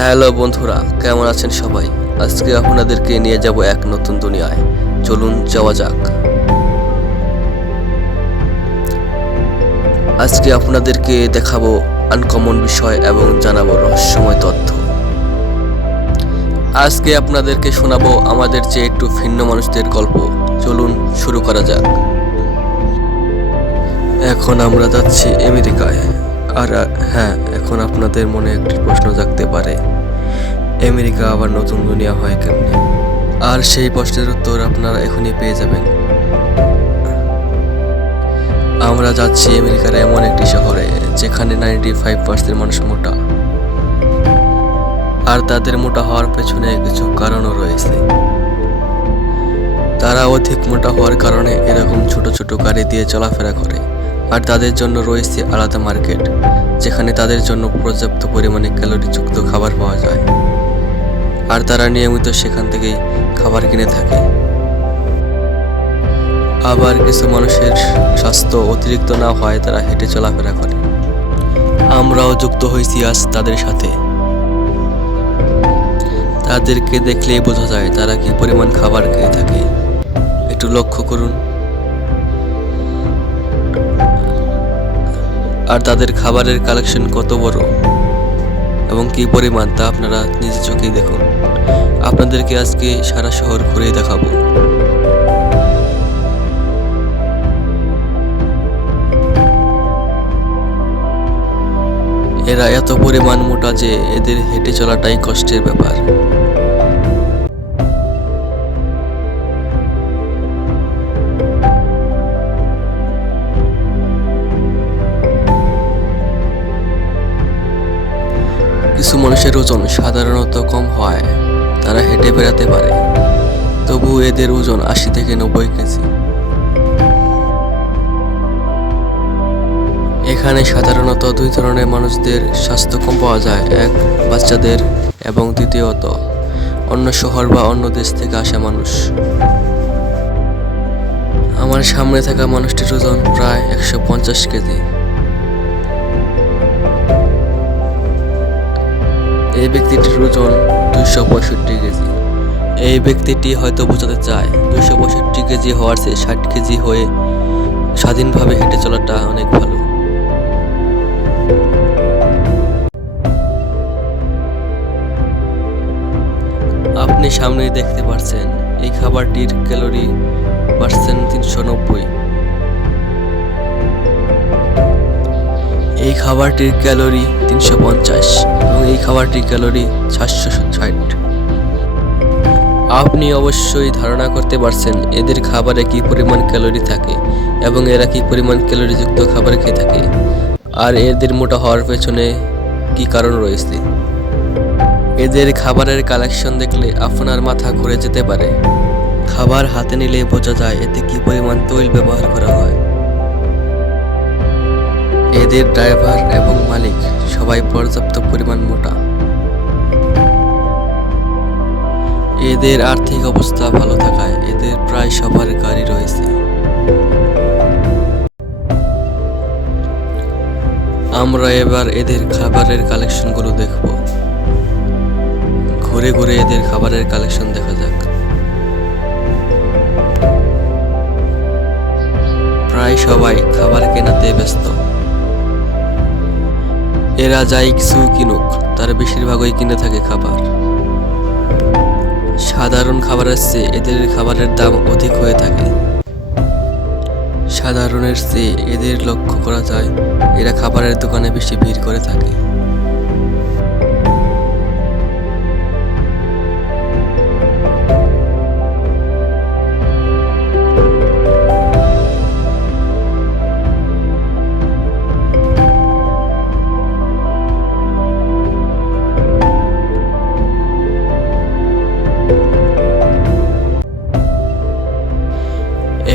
Hello বন্ধুরা, কেমন আছেন সবাই? আজকে আপনাদেরকে নিয়ে যাব এক নতুন দুনিয়ায়। চলুন যাওয়া যাক। আজকে আপনাদেরকে দেখাবো আনকমন বিষয় এবং জানাবো রহস্যময় তথ্য। আজকে আপনাদেরকে শোনাবো আমাদের চেয়ে একটু ভিন্ন মানুষদের গল্প। চলুন শুরু করা যাক। এখন আমরা যাচ্ছি আমেরিকায়। আর হ্যাঁ, এখন আপনাদের মনে একটি প্রশ্ন জাগতে পারে, আমেরিকা আবার নতুন দুনিয়া হয় কেমনে? আর সেই প্রশ্নের উত্তর আপনারা এখনই পেয়ে যাবেন। আমরা যাচ্ছি আমেরিকার এমন একটি শহরে যেখানে 95% মানুষ মোটা। আর তাদের মোটা হওয়ার পেছনে কিছু কারণও রয়েছে। তারা অধিক মোটা হওয়ার কারণে এরকম ছোট ছোট গাড়ি দিয়ে চলাফেরা করে। আর তাদের জন্য রয়েছে আলাদা মার্কেট, যেখানে তাদের জন্য পর্যাপ্ত পরিমাণে ক্যালোরিযুক্ত খাবার পাওয়া যায়। আর তারা নিয়মিত সেখান থেকেই খাবার কিনে থাকে। আবার কিছু মানুষের স্বাস্থ্য অতিরিক্ত না হয় তারা হেঁটে চলাফেরা করে। আমরাও যুক্ত হয়েছি আজ তাদের সাথে। তাদেরকে দেখলেই বোঝা যায় তারা কি পরিমাণ খাবার খেয়ে থাকে। একটু লক্ষ্য করুন। আর তাদের খাবারের কালেকশন কত বড় এবং কি পরিমাণ তা আপনারা নিজে চোখেই দেখুন। আপনাদেরকে আজকে সারা শহর ঘুরে দেখাবো। এরা এত পরিমাণ মোটা যে এদের হেঁটে চলাটাই কষ্টের ব্যাপার। কিছু মানুষের ওজন সাধারণত কম হয়, তারা হেঁটে বেড়াতে পারে, তবু এদের ওজন 80 থেকে 90 কেজি। এখানে সাধারণত দুই ধরনের মানুষদের স্বাস্থ্য কম পাওয়া যায়, এক বাচ্চাদের এবং দ্বিতীয়ত অন্য শহর বা অন্য দেশ থেকে আসা মানুষ। আমার সামনে থাকা মানুষটির ওজন প্রায় 150 কেজি। এই ব্যক্তিটির ওজন 265 কেজি। এই ব্যক্তিটি হয়তো বোঝাতে চায় 265 কেজি হওয়ার চেয়ে 60 কেজি হয়ে স্বাধীনভাবে হেঁটে চলাটা অনেক ভালো। আপনি সামনেই দেখতে পাচ্ছেন এই খাবারটির ক্যালোরি পার্সেন্ট 390। এই খাবারটির ক্যালোরি 350 এবং এই খাবারটির ক্যালোরি 760। আপনি অবশ্যই ধারণা করতে পারছেন এদের খাবারে কি পরিমাণ ক্যালোরি থাকে এবং এরা কি পরিমাণ ক্যালোরিযুক্ত খাবার খেয়ে থাকে, আর এদের মোটা হওয়ার পেছনে কি কারণ রয়েছে। এদের খাবারের কালেকশন দেখলে আপনার মাথা ঘুরে যেতে পারে। খাবার হাতে নিলে বোঝা যায় এতে কি পরিমাণ তৈল ব্যবহার করা হয়। এদের ড্রাইভার এবং মালিক সবাই পর্যাপ্ত পরিমাণ মোটা। এদের আর্থিক অবস্থা ভালো থাকায় এদের প্রায় সবার গাড়ি রয়েছে। আমরা এবার এদের খাবারের কালেকশনগুলো দেখব। ঘুরে ঘুরে এদের খাবারের কালেকশন দেখা যাক। প্রায় সবাই খাবার কেনাতে ব্যস্ত। এরা যাই কিছু কিনুক তার বেশিরভাগই কিনে থাকে খাবার। সাধারণ খাবারের চেয়ে এদের খাবারের দাম অধিক হয়ে থাকে। সাধারণের চেয়ে এদের লক্ষ্য করা যায় এরা খাবারের দোকানে বেশি ভিড় করে থাকে।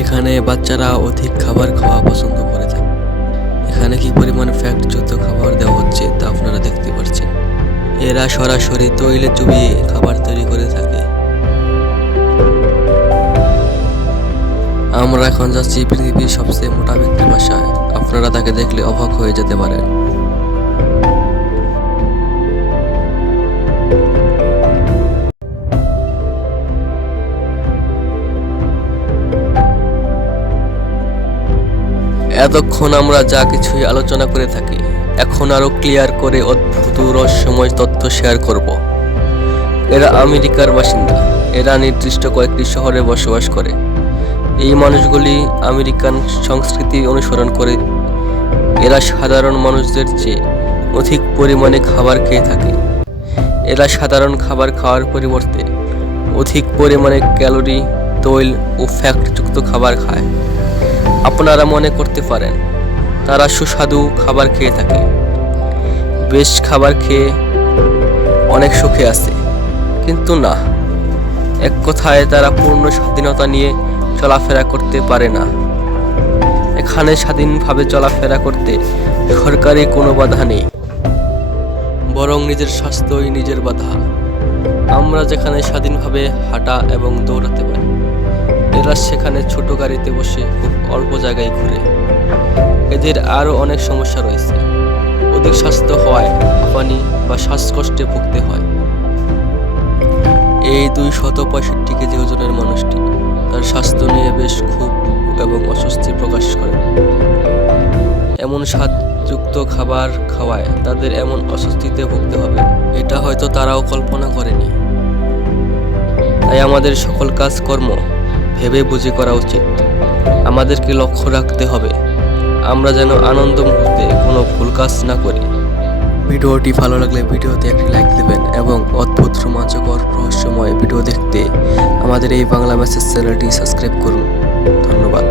এখানে বাচ্চারা অধিক খাবার খাওয়া পছন্দ করে থাকে। এখানে কি পরিমাণ ফ্যাটযুক্ত খাবার দেওয়া হচ্ছে তা আপনারা দেখতে পাচ্ছেন। এরা সরাসরি তৈলে চুবিয়ে খাবার তৈরি করে থাকে। আমরা এখন যাচ্ছি পৃথিবীর সবচেয়ে মোটা ব্যক্তির বাসায়। আপনারা তাকে দেখলে অবাক হয়ে যেতে পারেন। এতক্ষণ আমরা যা কিছুই আলোচনা করে থাকি, এখন আরো ক্লিয়ার করে অদ্ভুত রহস্যময় তথ্য শেয়ার করব। এরা আমেরিকার বাসিন্দা। এরা নির্দিষ্ট কয়েকটি শহরে বসবাস করে। এই মানুষগুলি আমেরিকান সংস্কৃতি অনুসরণ করে। এরা সাধারণ মানুষদের চেয়ে অধিক পরিমাণে খাবার খেয়ে থাকে। এরা সাধারণ খাবার খাওয়ার পরিবর্তে অধিক পরিমাণে ক্যালোরি, তৈল ও ফ্যাটযুক্ত খাবার খায়। আপনারা মনে করতে পারেন তারা সুস্বাদু খাবার খেয়ে থাকে, বেশ খাবার খেয়ে অনেক সুখে আছে, কিন্তু না, এক কথায় তারা পূর্ণ স্বাধীনতা নিয়ে চলাফেরা করতে পারে না। এখানে স্বাধীনভাবে চলাফেরা করতে সরকারি কোনো বাধা নেই, বরং নিজের স্বাস্থ্যই নিজের বাধা। আমরা যেখানে স্বাধীনভাবে হাঁটা এবং দৌড়াতে পারি, এরা সেখানে ছোট গাড়িতে বসে খুব অল্প জায়গায় ঘুরে। এদের আরও অনেক সমস্যা রয়েছে। অধিক স্বাস্থ্য হওয়ায় হাঁপানি বা শ্বাসকষ্টে ভুগতে হয়। এই 265 কেজি ওজনের মানুষটি তার স্বাস্থ্য নিয়ে বেশ ক্ষোভ এবং অস্বস্তি প্রকাশ করে। এমন স্বাদযুক্ত খাবার খাওয়ায় তাদের এমন অস্বস্তিতে ভুগতে হবে, এটা হয়তো তারাও কল্পনা করেনি। তাই আমাদের সকল কাজকর্ম ভেবে বুঝে করা উচিত। আমাদেরকে লক্ষ্য রাখতে হবে আমরা যেন আনন্দ মুহূর্তে কোনো ভুল কাজ না করি। ভিডিওটি ভালো লাগলে ভিডিওতে একটি লাইক দেবেন এবং অদ্ভুত রোমাঞ্চকর রহস্যময় ভিডিও দেখতে আমাদের এই বাংলা মেসেজ চ্যানেলটি সাবস্ক্রাইব করুন। ধন্যবাদ।